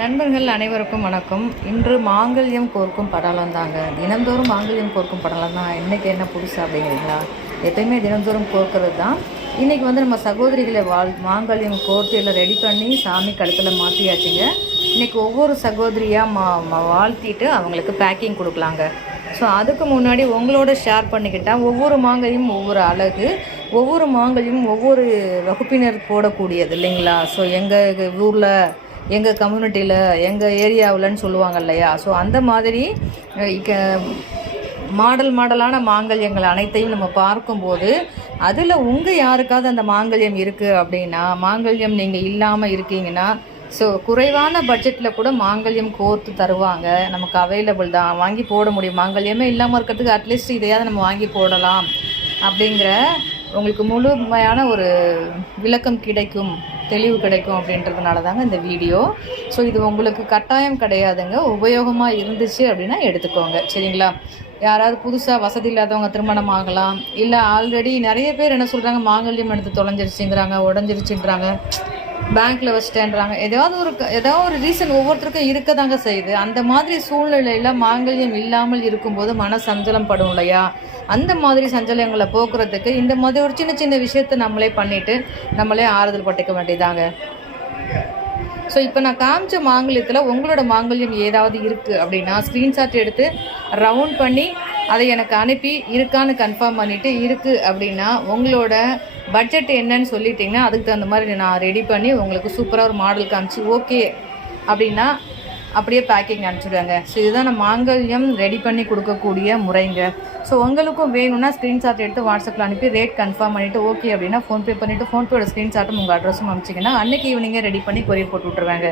நண்பர்கள் அனைவருக்கும் வணக்கம். இன்று மாங்கல்யம் கோர்க்கும் படலம் தாங்க. தினந்தோறும் மாங்கல்யம் கோர்க்கும் படலம் தான். இன்றைக்கி என்ன புதுசு அப்படிங்கிறீங்களா? எப்பயுமே தினந்தோறும் கோர்க்கிறது தான். இன்றைக்கி வந்து நம்ம சகோதரிகளை வாழ் மாங்கல்யம் கோர்த்து எல்லாம் ரெடி பண்ணி சாமி கழுத்தில் மாற்றியாச்சுங்க இன்றைக்கி ஒவ்வொரு சகோதரியாக மா வாழ்த்திட்டு அவங்களுக்கு பேக்கிங் கொடுக்கலாங்க. ஸோ அதுக்கு முன்னாடி உங்களோட ஷேர் பண்ணிக்கிட்டால் ஒவ்வொரு மாங்கல்யும் ஒவ்வொரு அழகு ஒவ்வொரு மாங்கல்யும் ஒவ்வொரு வகுப்பினர் போடக்கூடியது இல்லைங்களா? ஸோ எங்கள் ஊரில் எங்கள் கம்யூனிட்டியில் எங்கள் ஏரியாவில்னு சொல்லுவாங்க இல்லையா? ஸோ அந்த மாதிரி மாடல் மாடலான மாங்கல்யங்கள் அனைத்தையும் நம்ம பார்க்கும்போது அதில் உங்கள் யாருக்காவது அந்த மாங்கல்யம் இருக்குது அப்படின்னா மாங்கல்யம் நீங்கள் இல்லாமல் இருக்கீங்கன்னா ஸோ குறைவான பட்ஜெட்டில் கூட மாங்கல்யம் கோர்த்து தருவாங்க. நமக்கு அவைலபிள் தான். வாங்கி போட முடியும். மாங்கல்யமே இல்லாமல் இருக்கிறதுக்கு அட்லீஸ்ட் இதையாவது நம்ம வாங்கி போடலாம். அப்படிங்கிற உங்களுக்கு முழுமையான ஒரு விளக்கம் கிடைக்கும். தெளிவு கிடைக்கும் அப்படின்றதுனால தாங்க இந்த வீடியோ. ஸோ இது உங்களுக்கு கட்டாயம் கிடையாதுங்க. உபயோகமாக இருந்துச்சு அப்படின்னா எடுத்துக்கோங்க. சரிங்களா? யாராவது புதுசாக வசதி இல்லாதவங்க திருமணம் ஆகலாம். இல்லை ஆல்ரெடி நிறைய பேர் என்ன சொல்கிறாங்க மாங்கல்யம் எடுத்து தொலைஞ்சிருச்சுங்கிறாங்க உடஞ்சிருச்சுன்றாங்க. பேங்க்கில் வச்சுட்டேன்றாங்க. ஏதாவது ஒரு ஏதாவது ஒரு ரீசன் ஒவ்வொருத்தருக்கும் இருக்க தாங்க செய்யுது. அந்த மாதிரி சூழ்நிலையில் மாங்கல்யம் இல்லாமல் இருக்கும்போது மன சஞ்சலம் படும் இல்லையா? அந்த மாதிரி சஞ்சலங்களை போக்குறதுக்கு இந்த மாதிரி ஒரு சின்ன சின்ன விஷயத்த நம்மளே பண்ணிவிட்டு நம்மளே ஆறுதல் பட்டுக்க வேண்டியதாங்க. ஸோ இப்போ நான் காமிச்ச மாங்கல்யத்தில் உங்களோட மாங்கல்யம் ஏதாவது இருக்குது அப்படின்னா ஸ்க்ரீன்ஷாட் எடுத்து ரவுண்ட் பண்ணி அதை எனக்கு அனுப்பி இருக்கான்னு கன்ஃபார்ம் பண்ணிவிட்டு இருக்குது அப்படின்னா உங்களோட பட்ஜெட் என்னன்னு சொல்லிட்டீங்கன்னா அதுக்கு தகுந்த மாதிரி நான் ரெடி பண்ணி உங்களுக்கு சூப்பராக ஒரு மாடல் காமிச்சு ஓகே அப்படின்னா அப்படியே பேக்கிங் அனுப்பிச்சிடுவாங்க. ஸோ இதுதான் நம்ம மாங்கல்யம் ரெடி பண்ணி கொடுக்கக்கூடிய முறைங்க. ஸோ உங்களுக்கும் வேணும்னா ஸ்க்ரீன்ஷாட் எடுத்து வாட்ஸ்அப்பில் அனுப்பி ரேட் கன்ஃபார்ம் பண்ணிவிட்டு ஓகே அப்படின்னா ஃபோன்பே பண்ணிவிட்டு ஃபோன்பேயோட ஸ்க்ரீன்ஷாட்டும் உங்கள் அட்ரஸும் அனுப்பிச்சிங்கன்னா அன்றைக்கி ஈவினிங்கே ரெடி பண்ணி கொரியர் போட்டு விட்ருவாங்க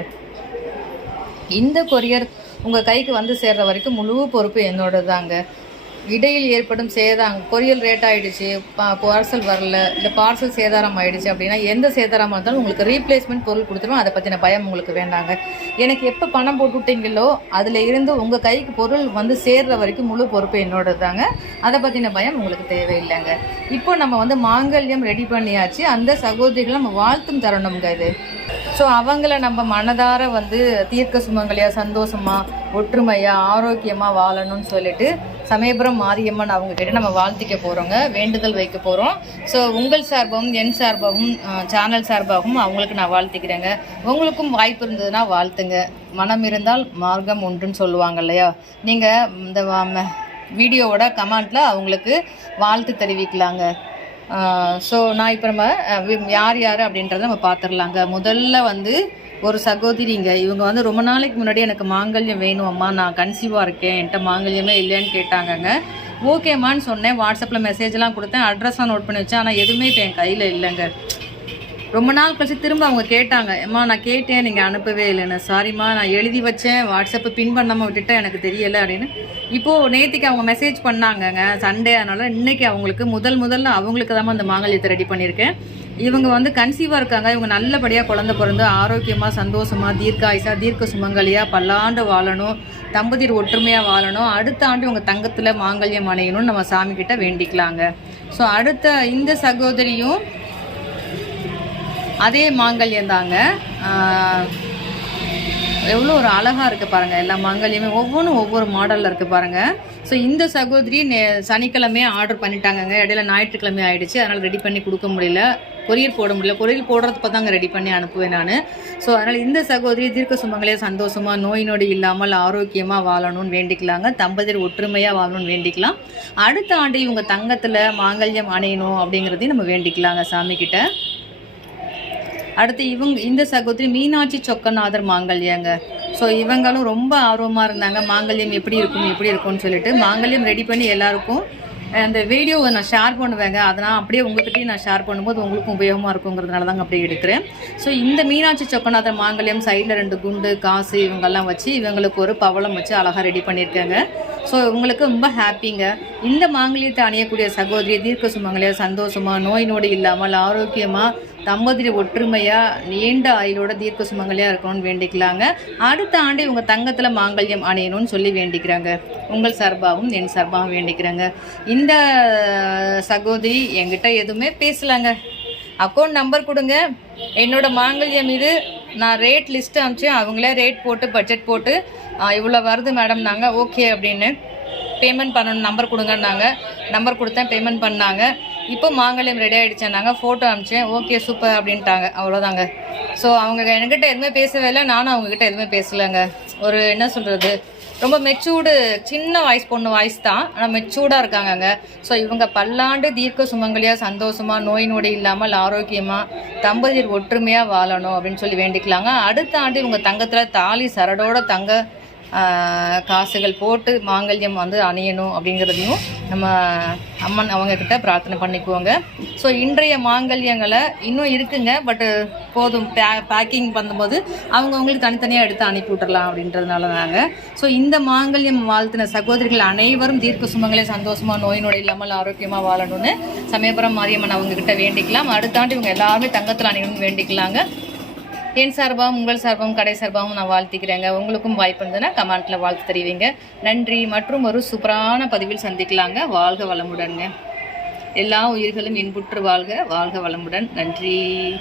இந்த கொரியர் உங்கள் கைக்கு வந்து சேர்ற வரைக்கும் முழு பொறுப்பு என்னோட தாங்க இடையில் ஏற்படும் சேதாரம் கொரியல் ரேட் ஆகிடுச்சு பார்சல் வரல இல்லை பார்சல் சேதாரம் ஆயிடுச்சு அப்படின்னா எந்த சேதாரமாக இருந்தாலும் உங்களுக்கு ரீப்ளேஸ்மெண்ட் பொருள் கொடுத்துருவோம். அதை பற்றின பயம் உங்களுக்கு வேண்டாங்க. எனக்கு எப்போ பணம் போட்டு விட்டீங்களோ அதில் இருந்து உங்கள் கைக்கு பொருள் வந்து சேர்ற வரைக்கும் முழு பொறுப்பு என்னோட தாங்க அதை பற்றின பயம் உங்களுக்கு தேவையில்லைங்க. இப்போ நம்ம வந்து மாங்கல்யம் ரெடி பண்ணியாச்சு. அந்த சகோதரிகளை நம்ம வாழ்த்தும் தரணுங்க இது. ஸோ அவங்கள நம்ம மனதார வந்து தீர்க்க சுமங்களையா சந்தோஷமா ஒற்றுமையாக ஆரோக்கியமாக வாழணும்னு சொல்லிட்டு சமயபுரம் மாரியம்மன் அவங்க கிட்ட நம்ம வாழ்த்திக்க போறோங்க வேண்டுதல் வைக்க போறோம். ஸோ உங்கள் சார்பாகவும் என் சார்பாகவும் சேனல் சார்பாகவும் அவங்களுக்கு நான் வாழ்த்திக்கிறேங்க. உங்களுக்கும் வாய்ப்பு இருந்ததுன்னா வாழ்த்துங்க. மனம் இருந்தால் மார்க்கம் உண்டுன்னு சொல்லுவாங்க இல்லையா? நீங்கள் இந்த வீடியோவோட கமெண்ட்ல அவங்களுக்கு வாழ்த்து தெரிவிக்கலாங்க. ஸோ நான் இப்போ நம்ம வி- யார் யார் அப்படின்றத நம்ம பார்த்துடலாங்க முதல்ல வந்து ஒரு சகோதரிங்க. இவங்க வந்து ரொம்ப நாளைக்கு முன்னாடி எனக்கு மாங்கல்யம் வேணும் அம்மா. நான் கன்சீவாக இருக்கேன். என்கிட்ட மாங்கல்யமே இல்லைன்னு கேட்டாங்கங்க. ஓகேம்மான்னு சொன்னேன். வாட்ஸ்அப்பில் மெசேஜ்லாம் கொடுத்தேன். அட்ரஸ்லாம் நோட் பண்ணி வச்சேன். ஆனால் எதுவுமே இப்போ என் கையில் இல்லைங்க. ரொம்ப நாள் கழிச்சு திரும்ப அவங்க கேட்டாங்க. அம்மா நான் கேட்டேன் நீங்கள் அனுப்பவே இல்லைன்னு. சாரிம்மா நான் எழுதி வச்சேன். வாட்ஸ்அப்பை பின் பண்ணாமல் விட்டுட்டேன். எனக்கு தெரியலை அப்படின்னு. இப்போது நேற்றுக்கு அவங்க மெசேஜ் பண்ணாங்கங்க. சண்டே அதனால் இன்னைக்கு அவங்களுக்கு முதல் முதல்ல அவங்களுக்கு தான் அந்த மாங்கல்யத்தை ரெடி பண்ணியிருக்கேன். இவங்க வந்து கன்சீவாக இருக்காங்க. இவங்க நல்லபடியாக குழந்த பிறந்து ஆரோக்கியமாக சந்தோஷமாக தீர்க்காயுசா தீர்க்க சுமங்கலியாக பல்லாண்டு வாழணும். தம்பதியர் ஒற்றுமையாக வாழணும். அடுத்த ஆண்டு இவங்க தங்கத்தில் மாங்கல்யம் அணையணும்னு நம்ம சாமிக்கிட்ட வேண்டிக்கலாங்க. ஸோ அடுத்த இந்த சகோதரியும் அதே மாங்கல்யம் தாங்க. எவ்வளோ ஒரு அழகாக இருக்குது பாருங்கள் எல்லா மாங்கல்யமே. ஒவ்வொன்றும் ஒவ்வொரு மாடலில் இருக்குது பாருங்கள் ஸோ இந்த சகோதரி நே சனிக்கிழமையே ஆர்டர் பண்ணிட்டாங்கங்க. இடையில ஞாயிற்றுக்கிழமை ஆகிடுச்சு அதனால் ரெடி பண்ணி கொடுக்க முடியல. கொரியர் போட முடியல. கொரியர் போடுறதுப்ப தாங்க ரெடி பண்ணி அனுப்புவேன் நான். ஸோ அதனால் இந்த சகோதரி தீர்க்க சுமங்களே சந்தோஷமாக நோய் நொடி இல்லாமல் ஆரோக்கியமாக வாழணும்னு வேண்டிக்கலாங்க. தம்பதியர் ஒற்றுமையாக வாழணும்னு வேண்டிக்கலாம். அடுத்த ஆண்டு இவங்க தங்கத்தில் மாங்கல்யம் அணையணும் அப்படிங்கிறதையும் நம்ம வேண்டிக்கலாங்க சாமிக்கிட்ட அடுத்து இவங்க இந்த சகோதரி மீனாட்சி சொக்கநாதர் மாங்கல்யங்க. ஸோ இவங்களும் ரொம்ப ஆர்வமாக இருந்தாங்க. மாங்கல்யம் எப்படி இருக்கும் எப்படி இருக்கும்னு சொல்லிட்டு மாங்கல்யம் ரெடி பண்ணி எல்லாருக்கும் அந்த வீடியோவை நான் ஷேர் பண்ணுவேங்க. அதனால் அப்படியே உங்ககிட்டயும் நான் ஷேர் பண்ணும்போது உங்களுக்கும் உபயோகமாக இருக்குங்கிறதுனால தாங்க அப்படியே எடுக்கிறேன். ஸோ இந்த மீனாட்சி சொக்கநாதர் மாங்கல்யம் சைடில் ரெண்டு குண்டு காசு இவங்கெல்லாம் வச்சு இவங்களுக்கு ஒரு பவளம் வச்சு அழகாக ரெடி பண்ணியிருக்காங்க. ஸோ உங்களுக்கு ரொம்ப ஹாப்பிங்க இந்த மாங்கலியத்தை அணியக்கூடிய சகோதரி தீர்க்க சுமங்கலியாக சந்தோஷமாக நோய் நொடி இல்லாமல் ஆரோக்கியமாக தம்பதியர் ஒற்றுமையாக நீண்ட ஆயுளோட தீர்க்க சுமங்கலியாக இருக்கணும்னு வேண்டிக்கலாங்க. அடுத்த ஆண்டு இவங்க தங்கத்தில் மாங்கல்யம் அணியணும்னு சொல்லி வேண்டிக்கிறாங்க. உங்கள் சார்பாகவும் என் சார்பாகவும் வேண்டிக்கிறாங்க. இந்த சகோதரி என்கிட்ட எதுவுமே பேசலாங்க. அக்கௌண்ட் நம்பர் கொடுங்க. என்னோட மாங்கல்யம் இது. நான் ரேட் லிஸ்ட் அனுப்பிச்சேன் அவங்களே ரேட் போட்டு பட்ஜெட் போட்டு இவ்வளோ வருது மேடம் நாங்கள் ஓகே அப்படின்னு பேமெண்ட் பண்ணணும் நம்பர் கொடுங்கன்னாங்க. நம்பர் கொடுத்தேன் பேமெண்ட் பண்ணாங்க. இப்போ மாங்கல்யம் ரெடி ஆகிடுச்சேன்னாங்க ஃபோட்டோ அனுப்பிச்சேன் ஓகே சூப்பர் அப்படின்ட்டாங்க. அவ்வளோதாங்க ஸோ அவங்க என்கிட்ட எதுவுமே பேசவே இல்லை. நானும் அவங்கக்கிட்ட எதுவுமே பேசலைங்க. ஒரு என்ன சொல்கிறது ரொம்ப மெச்சூர்டு சின்ன வாய்ஸ் பொண்ணு வாய்ஸ் தான். ஆனால் மெச்சூர்டாக இருக்காங்கங்க ஸோ இவங்க பல்லாண்டு தீர்க்க சுமங்கலியாக சந்தோஷமாக நோய் நொடி இல்லாமல் ஆரோக்கியமாக தம்பதியர் ஒற்றுமையாக வாழணும் அப்படின்னு சொல்லி வேண்டிக்கலாங்க. அடுத்த ஆண்டு இவங்க தங்கத்தில் தாலி சரடோட தங்க காசுகள் போட்டு மாங்கல்யம் வந்து அணியணும் அப்படிங்கிறதையும் நம்ம அம்மன் அவங்கக்கிட்ட பிரார்த்தனை பண்ணிக்குவோங்க. ஸோ இன்றைய மாங்கல்யங்களை இன்னும் இருக்குங்க பட்டு போதும். பே பேக்கிங் பண்ணும்போது அவங்க அவங்களுக்கு தனித்தனியாக எடுத்து அனுப்பி விட்டுறலாம் அப்படின்றதுனால தாங்க. ஸோ இந்த மாங்கல்யம் வாழ்த்தின சகோதரிகள் அனைவரும் தீர்க்க சுமங்களே சந்தோஷமாக நோய் நொடி இல்லாமல் ஆரோக்கியமாக வாழணும்னு சமயபுரம் மாரியம்மன் அவங்கக்கிட்ட வேண்டிக்கலாம். அடுத்தாண்டு இவங்க எல்லாருமே தங்கத்தில் அணியணும்னு வேண்டிக்கலாங்க. என் சார்பாகவும் உங்கள் சார்பாகவும் கடை சார்பாகவும் நான் வாழ்த்திக்கிறேங்க. உங்களுக்கும் வாய்ப்பு இருந்ததுன்னா கமெண்ட்டில் வாழ்த்து தெரிவிங்க. நன்றி. மற்றும் ஒரு சூப்பரான பதிவில் சந்திக்கலாங்க. வாழ்க வளமுடனுங்க. எல்லா உயிர்களும் இன்புற்று வாழ்க. வாழ்க வளமுடன். நன்றி.